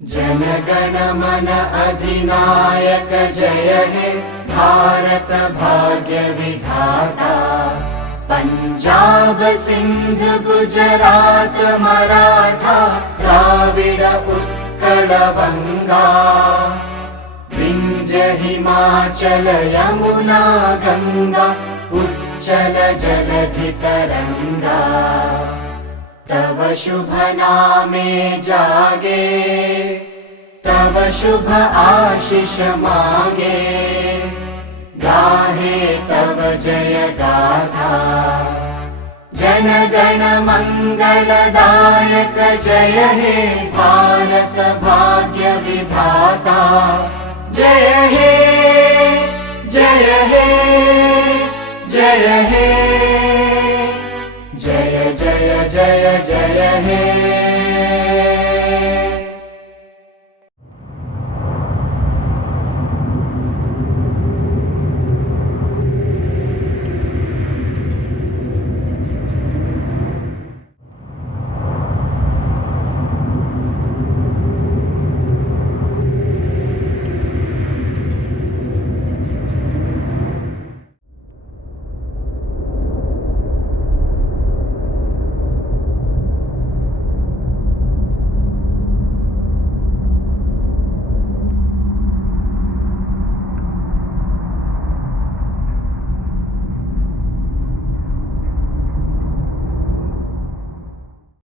जनगण मन अधिनायक जय हे भारत भाग्य विधाता। पंजाब सिंध गुजरात मराठा द्राविड उत्कल बंगा। विंध्य हिमाचल यमुना गंगा उच्चल जलधि तरंगा। तव शुभ नामे जागे तव शुभ आशीष मागे। गाहे तव जय गाथा जनगण मंगलदायक जय हे भारत भाग्य विधाता। जय हे जय हे जय हे जय जय जय जय हे।